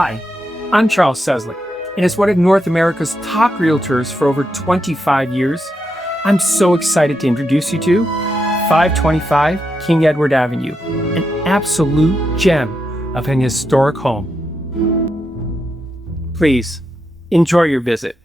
Hi, I'm Charles Seslick, and as one of North America's top realtors for over 25 years, I'm so excited to introduce you to 525 King Edward Avenue, an absolute gem of an historic home. Please, enjoy your visit.